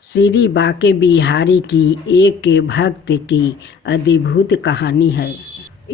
श्री बाके बिहारी की एक भक्त की अद्भुत कहानी है।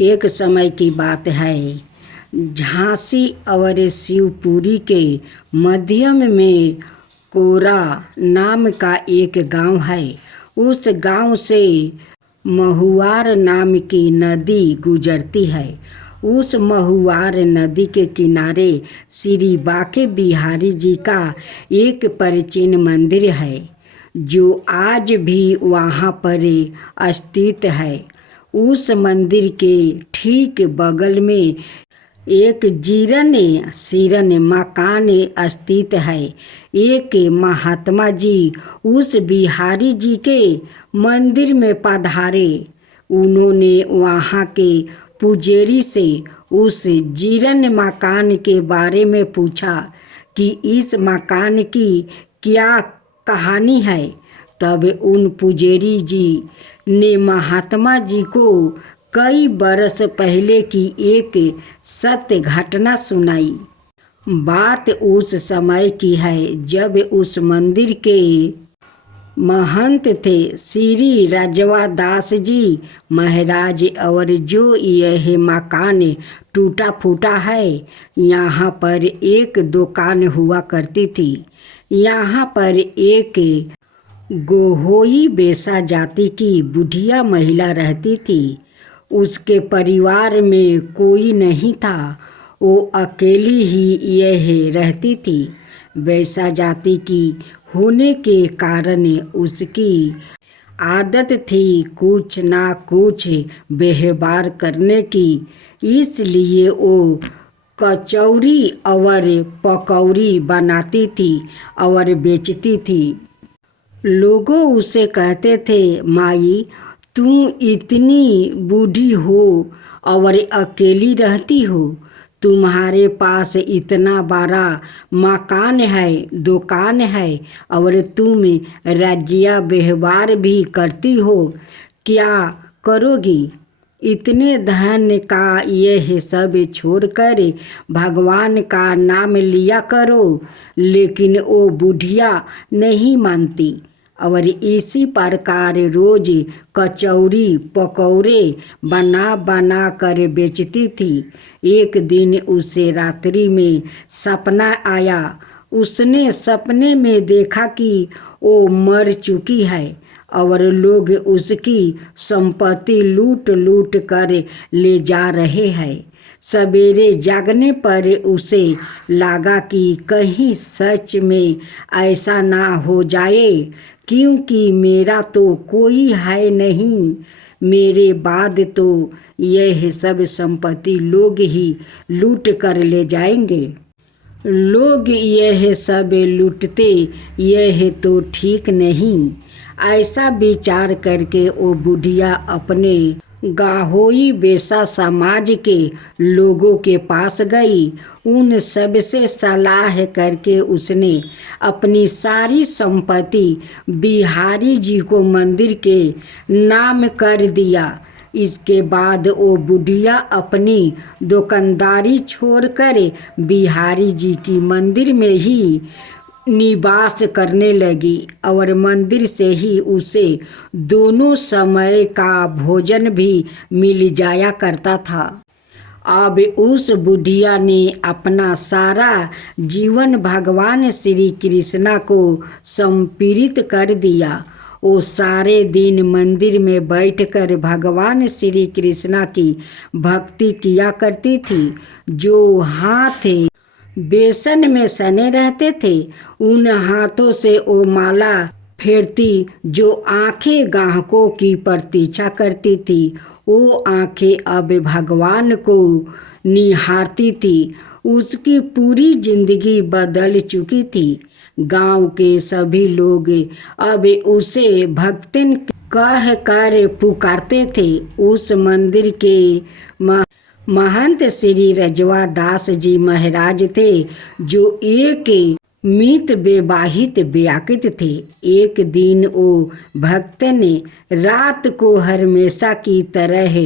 एक समय की बात है, झांसी और शिवपुरी के मध्यम में कोरा नाम का एक गांव है। उस गांव से महुआर नाम की नदी गुजरती है। उस महुआर नदी के किनारे श्री बाके बिहारी जी का एक प्राचीन मंदिर है, जो आज भी वहाँ पर स्थित है। उस मंदिर के ठीक बगल में एक जीर्ण शीर्ण मकान स्थित है। एक महात्मा जी उस बिहारी जी के मंदिर में पधारे। उन्होंने वहाँ के पुजारी से उस जीर्ण मकान के बारे में पूछा कि इस मकान की क्या कहानी है। तब उन पुजारी जी ने महात्मा जी को कई बरस पहले की एक सत्य घटना सुनाई। बात उस समय की है जब उस मंदिर के महंत थे श्री राजवा दास जी महाराज, और जो यह मकान टूटा फूटा है, यहाँ पर एक दुकान हुआ करती थी। यहाँ पर एक गोहोई बेसा जाति की बुढ़िया महिला रहती थी। उसके परिवार में कोई नहीं था, वो अकेली ही यह रहती थी। बेसा जाति की होने के कारण उसकी आदत थी कुछ ना कुछ व्यवहार करने की। इसलिए वो कचौरी और पकौड़ी बनाती थी और बेचती थी। लोगों उसे कहते थे, माई तू इतनी बूढ़ी हो और अकेली रहती हो, तुम्हारे पास इतना बड़ा मकान है, दुकान है, और तुम रजिया व्यवहार भी करती हो, क्या करोगी? इतने धन का यह सब छोड़कर भगवान का नाम लिया करो। लेकिन वो बुढ़िया नहीं मानती और इसी प्रकार रोज कचौरी पकौड़े बना बना कर बेचती थी। एक दिन उसे रात्रि में सपना आया। उसने सपने में देखा कि वो मर चुकी है और लोग उसकी संपत्ति लूट लूट कर ले जा रहे हैं। सवेरे जागने पर उसे लगा कि कहीं सच में ऐसा ना हो जाए, क्योंकि मेरा तो कोई है नहीं। मेरे बाद तो यह सब संपत्ति लोग ही लूट कर ले जाएंगे। लोग यह सब लूटते, यह तो ठीक नहीं। ऐसा विचार करके वो बुढ़िया अपने गाहोई बेसा समाज के लोगों के पास गई। उन सब से सलाह करके उसने अपनी सारी संपत्ति बिहारी जी को मंदिर के नाम कर दिया। इसके बाद वो बुढ़िया अपनी दुकानदारी छोड़कर बिहारी जी की मंदिर में ही निवास करने लगी और मंदिर से ही उसे दोनों समय का भोजन भी मिल जाया करता था। अब उस बुढ़िया ने अपना सारा जीवन भगवान श्री कृष्णा को समर्पित कर दिया। वो सारे दिन मंदिर में बैठकर भगवान श्री कृष्णा की भक्ति किया करती थी। जो हाथ बेसन में सने रहते थे, उन हाथों से वो माला फेरती। जो आंखें ग्राहकों की प्रतीक्षा करती थी, वो आंखें अब भगवान को निहारती थी। उसकी पूरी जिंदगी बदल चुकी थी। गांव के सभी लोग अब उसे भक्तिन कह कर पुकारते थे। उस मंदिर के महंत श्री रजवा दास जी महाराज थे, जो एक मृत विवाहित व्याकृत थे। एक वो भक्त ने रात को हमेशा की तरह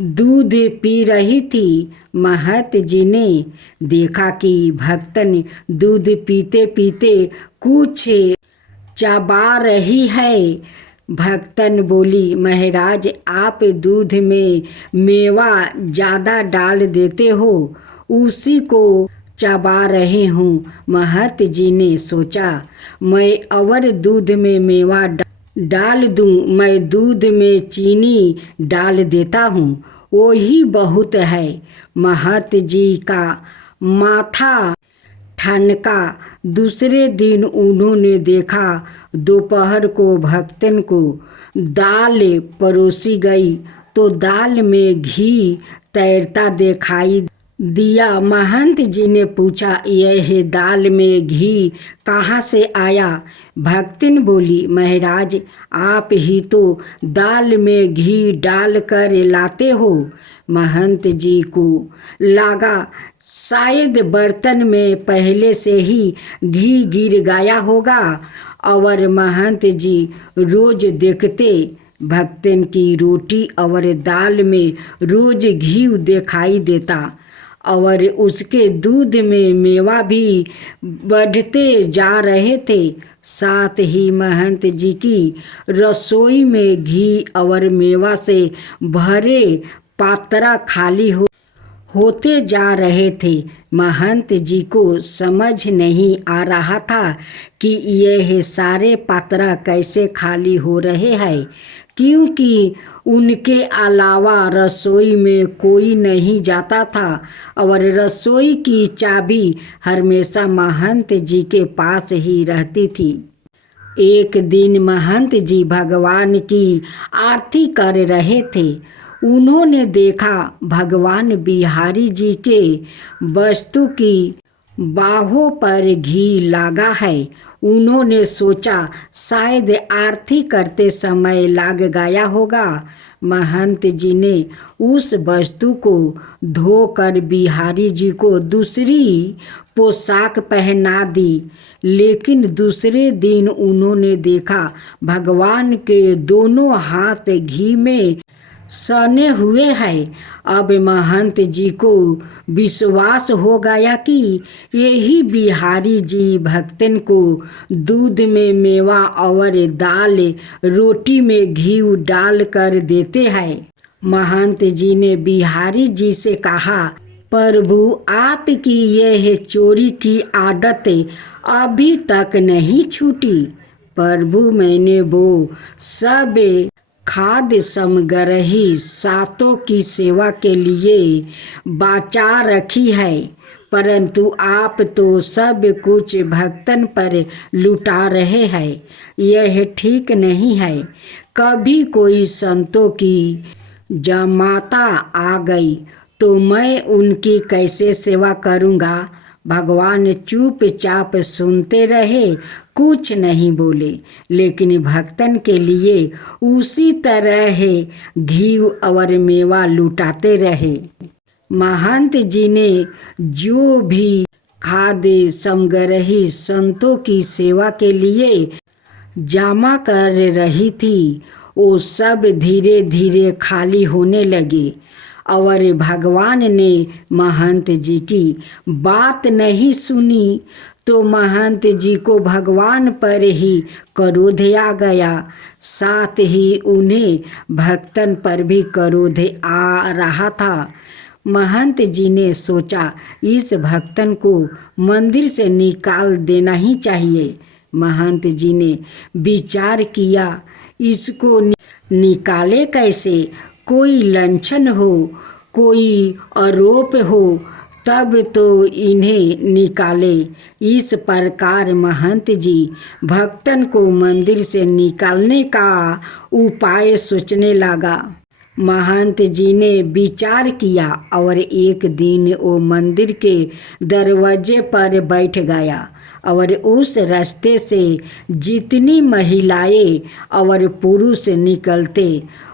दूध पी रही थी। महंत जी ने देखा कि भक्तन दूध पीते पीते कुछ चबा रही है। भक्तन बोली, महाराज आप दूध में मेवा ज़्यादा डाल देते हो, उसी को चबा रहे हूँ। महंत जी ने सोचा, मैं और दूध में मेवा डाल दूँ, मैं दूध में चीनी डाल देता हूँ, वही बहुत है। महंत जी का माथा ठनका। दूसरे दिन उन्होंने देखा दोपहर को भक्तन को दाल परोसी गई तो दाल में घी तैरता दिखाई दिया। महंत जी ने पूछा, यह दाल में घी कहाँ से आया? भक्तन बोली, महाराज आप ही तो दाल में घी डाल कर लाते हो। महंत जी को लगा शायद बर्तन में पहले से ही घी गिर गया होगा, और महंत जी रोज देखते भक्तन की रोटी और दाल में रोज घी दिखाई देता, और उसके दूध में मेवा भी बढ़ते जा रहे थे। साथ ही महंत जी की रसोई में घी और मेवा से भरे पात्रा खाली होते जा रहे थे। महंत जी को समझ नहीं आ रहा था कि यह सारे पात्रा कैसे खाली हो रहे हैं, क्योंकि उनके अलावा रसोई में कोई नहीं जाता था और रसोई की चाबी हमेशा महंत जी के पास ही रहती थी। एक दिन महंत जी भगवान की आरती कर रहे थे। उन्होंने देखा भगवान बिहारी जी के वस्तु की बाहों पर घी लगा है। उन्होंने सोचा शायद आरती करते समय लग गया होगा। महंत जी ने उस वस्तु को धोकर बिहारी जी को दूसरी पोशाक पहना दी, लेकिन दूसरे दिन उन्होंने देखा भगवान के दोनों हाथ घी में सने हुए हैं। अब महंत जी को विश्वास हो गया कि यही बिहारी जी भक्तन को दूध में मेवा और दाल रोटी में घी डाल कर देते हैं। महंत जी ने बिहारी जी से कहा, प्रभु आपकी यह चोरी की आदत अभी तक नहीं छूटी। प्रभु मैंने वो सब खाद्य सामग्री सातों की सेवा के लिए बचा रखी है, परंतु आप तो सब कुछ भक्तन पर लुटा रहे हैं। यह ठीक नहीं है। कभी कोई संतों की जमाता आ गई तो मैं उनकी कैसे सेवा करूँगा? भगवान चुपचाप सुनते रहे, कुछ नहीं बोले, लेकिन भक्तन के लिए उसी तरह घी और मेवा लुटाते रहे। महंत जी ने जो भी खाद्य सामग्री संतों की सेवा के लिए जमा कर रही थी, वो सब धीरे धीरे खाली होने लगे, और भगवान ने महंत जी की बात नहीं सुनी तो महंत जी को भगवान पर ही क्रोध आ गया। साथ ही उन्हें भक्तन पर भी क्रोध आ रहा था। महंत जी ने सोचा, इस भक्तन को मंदिर से निकाल देना ही चाहिए। महंत जी ने विचार किया, इसको निकाले कैसे? कोई लंछन हो, कोई आरोप हो, तब तो इन्हें निकाले। इस प्रकार महंत जी भक्तन को मंदिर से निकालने का उपाय सोचने लगा। महंत जी ने विचार किया और एक दिन वो मंदिर के दरवाजे पर बैठ गया और उस रास्ते से जितनी महिलाएं और पुरुष निकलते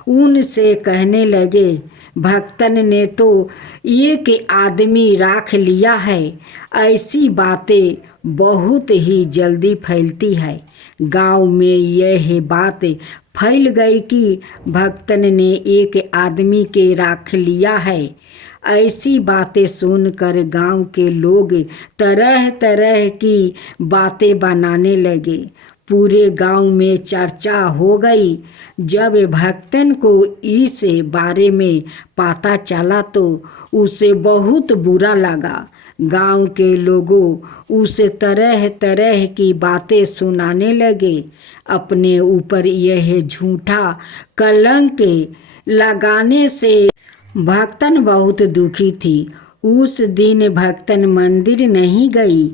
उनसे कहने लगे, भक्तन ने तो एक आदमी राख लिया है। ऐसी बातें बहुत ही जल्दी फैलती है। गांव में यह बात फैल गई कि भक्तन ने एक आदमी के राख लिया है। ऐसी बातें सुनकर गांव के लोग तरह तरह की बातें बनाने लगे। पूरे गांव में चर्चा हो गई। जब भक्तन को इस बारे में पता चला तो उसे बहुत बुरा लगा। गांव के लोगों उसे तरह तरह की बातें सुनाने लगे। अपने ऊपर यह झूठा कलंक लगाने से भक्तन बहुत दुखी थी। उस दिन भक्तन मंदिर नहीं गई।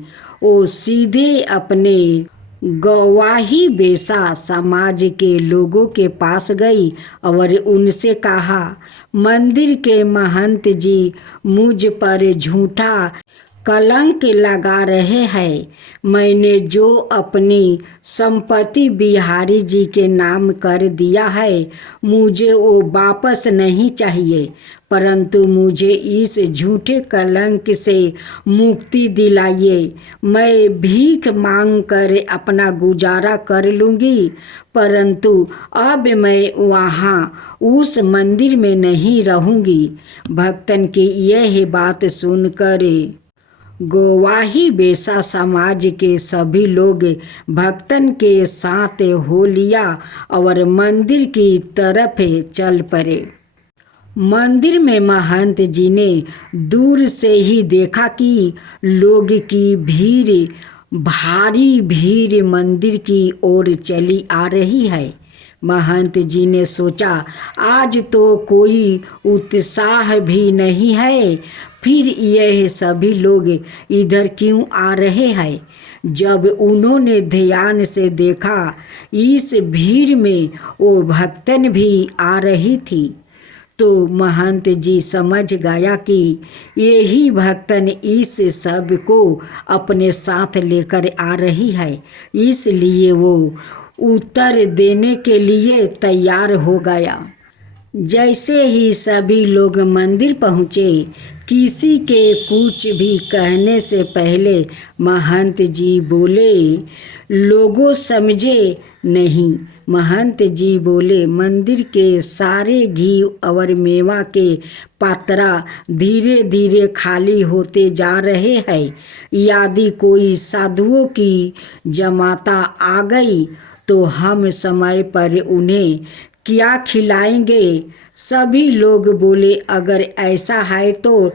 वो सीधे अपने गवाही बेसा समाज के लोगों के पास गई और उनसे कहा, मंदिर के महंत जी मुझ पर झूठा कलंक लगा रहे हैं। मैंने जो अपनी संपत्ति बिहारी जी के नाम कर दिया है, मुझे वो वापस नहीं चाहिए, परंतु मुझे इस झूठे कलंक से मुक्ति दिलाइए। मैं भीख मांग कर अपना गुजारा कर लूँगी, परंतु अब मैं वहाँ उस मंदिर में नहीं रहूँगी। भक्तन की यह बात सुनकर गवाही बेसा समाज के सभी लोग भक्तन के साथ हो लिया और मंदिर की तरफ चल पड़े। मंदिर में महंत जी ने दूर से ही देखा कि लोग की भीड़, भारी भीड़ मंदिर की ओर चली आ रही है। महंत जी ने सोचा, आज तो कोई उत्साह भी नहीं है, फिर यह सभी लोग इधर क्यों आ रहे हैं। जब उन्होंने ध्यान से देखा, इस भीड़ में वो भक्तन भी आ रही थी, तो महंत जी समझ गया कि यही भक्तन इस सब को अपने साथ लेकर आ रही है। इसलिए वो उत्तर देने के लिए तैयार हो गया। जैसे ही सभी लोग मंदिर पहुँचे, किसी के कुछ भी कहने से पहले महंत जी बोले, लोगों समझे नहीं। महंत जी बोले, मंदिर के सारे घी और मेवा के पात्रा धीरे धीरे खाली होते जा रहे हैं। यदि कोई साधुओं की जमाता आ गई तो हम समय पर उन्हें क्या खिलाएंगे। सभी लोग बोले, अगर ऐसा है तो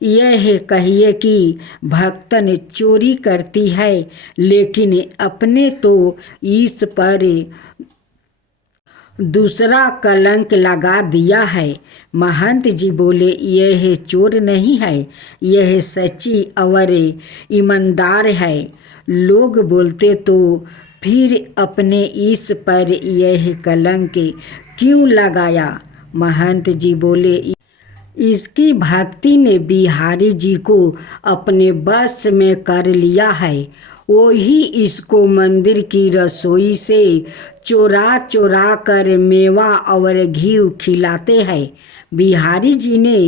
यह कहिए कि भक्तन चोरी करती है, लेकिन अपने तो इस पर दूसरा कलंक लगा दिया है। महंत जी बोले, यह चोर नहीं है, यह सच्ची और ईमानदार है। लोग बोलते तो फिर अपने इस पर यह कलंक क्यों लगाया। महंत जी बोले, इसकी भक्ति ने बिहारी जी को अपने बस में कर लिया है। वो ही इसको मंदिर की रसोई से चोरा चोरा कर मेवा और घी खिलाते हैं। बिहारी जी ने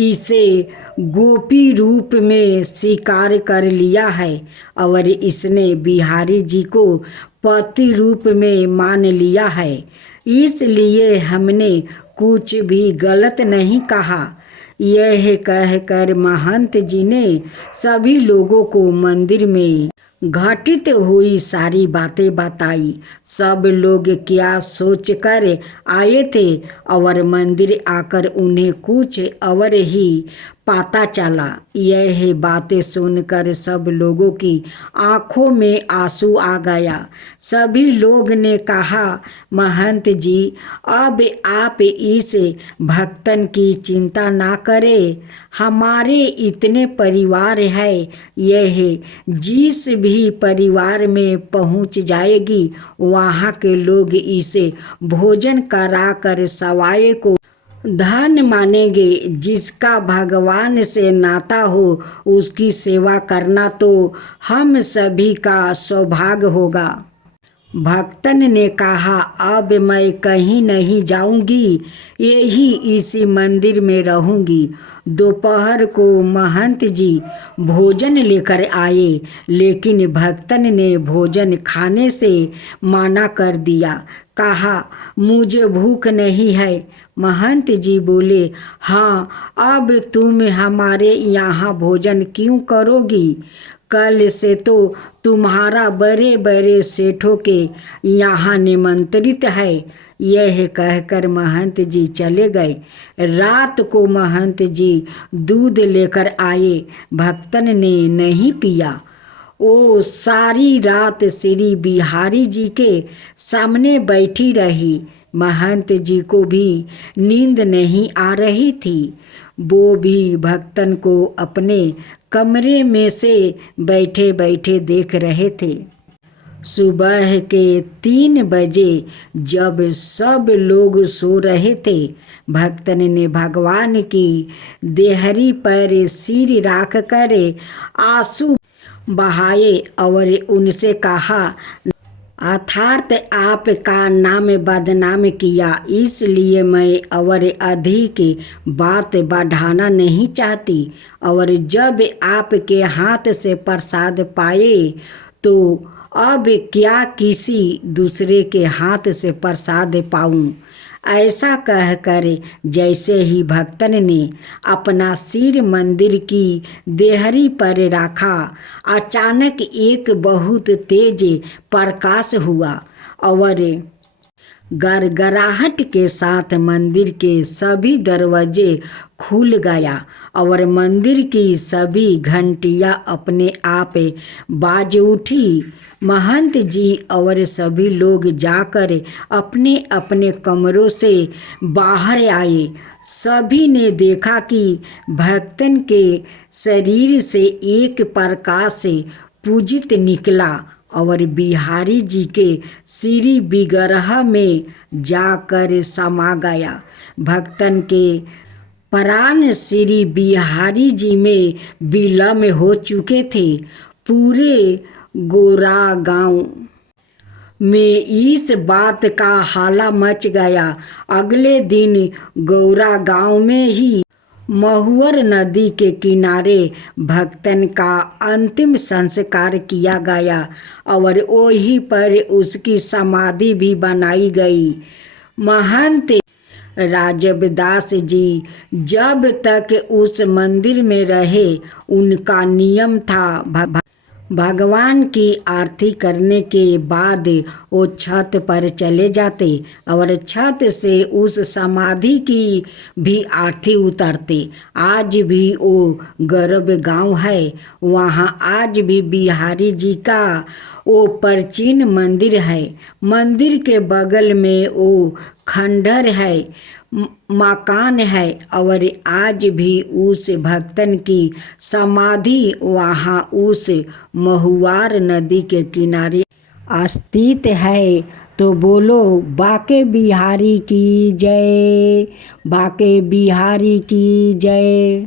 इसे गोपी रूप में स्वीकार कर लिया है और इसने बिहारी जी को पति रूप में मान लिया है। इसलिए हमने कुछ भी गलत नहीं कहा। यह कहकर महंत जी ने सभी लोगों को मंदिर में घटित हुई सारी बातें बताई। सब लोग क्या सोचकर आए थे और मंदिर आकर उन्हें कुछ और ही पता चला। यह बातें सुनकर सब लोगों की आंखों में आंसू आ गया। सभी लोग ने कहा, महंत जी, अब आप इस भक्तन की चिंता ना करें। हमारे इतने परिवार है, यह जिस भी परिवार में पहुंच जाएगी, वहाँ के लोग इसे भोजन कराकर सवाए को धन मानेंगे। जिसका भगवान से नाता हो उसकी सेवा करना तो हम सभी का सौभाग्य होगा। भक्तन ने कहा, अब मैं कहीं नहीं जाऊंगी, यही इसी मंदिर में रहूंगी। दोपहर को महंत जी भोजन लेकर आए, लेकिन भक्तन ने भोजन खाने से मना कर दिया। कहा, मुझे भूख नहीं है। महंत जी बोले, हाँ, अब तुम हमारे यहाँ भोजन क्यों करोगी? कल से तो तुम्हारा बड़े बड़े सेठों के यहाँ निमंत्रित है। यह कहकर महंत जी चले गए। रात को महंत जी दूध लेकर आए। भक्तन ने नहीं पिया। वो सारी रात श्री बिहारी जी के सामने बैठी रही। महंत जी को भी नींद नहीं आ रही थी। वो भी भक्तन को अपने कमरे में से बैठे बैठे देख रहे थे। सुबह के 3 बजे जब सब लोग सो रहे थे, भक्तन ने भगवान की देहरी पर सिर रख कर आंसू बहाए और उनसे कहा, अर्थात आपका नाम बदनाम किया, इसलिए मैं और अधिक बात बढ़ाना नहीं चाहती। और जब आपके हाथ से प्रसाद पाए तो अब क्या किसी दूसरे के हाथ से प्रसाद पाऊं? ऐसा कहकर जैसे ही भक्तन ने अपना सिर मंदिर की देहरी पर रखा, अचानक एक बहुत तेज प्रकाश हुआ और गड़गड़ाहट के साथ मंदिर के सभी दरवाजे खुल गया और मंदिर की सभी घंटियां अपने आप बाज उठी। महंत जी और सभी लोग जाकर अपने अपने कमरों से बाहर आए। सभी ने देखा कि भक्तन के शरीर से एक प्रकाश पूजित निकला और बिहारी जी के श्री विग्रह में जाकर समा गया। भक्तन के प्राण श्री बिहारी जी में विलीन हो चुके थे। पूरे गोरा गांव में इस बात का हाला मच गया। अगले दिन गौरा गांव में ही महुअर नदी के किनारे भक्तन का अंतिम संस्कार किया गया और वहीं पर उसकी समाधि भी बनाई गई। महंत राजबदास जी जब तक उस मंदिर में रहे, उनका नियम था भगवान की आरती करने के बाद वो छत पर चले जाते और छत से उस समाधि की भी आरती उतारते। आज भी वो गर्भ गांव है, वहाँ आज भी बिहारी जी का वो प्राचीन मंदिर है। मंदिर के बगल में वो खंडहर है, मकान है और आज भी उस भक्तन की समाधि वहाँ उस महुआर नदी के किनारे स्थित है। तो बोलो बाके बिहारी की जय, बाके बिहारी की जय।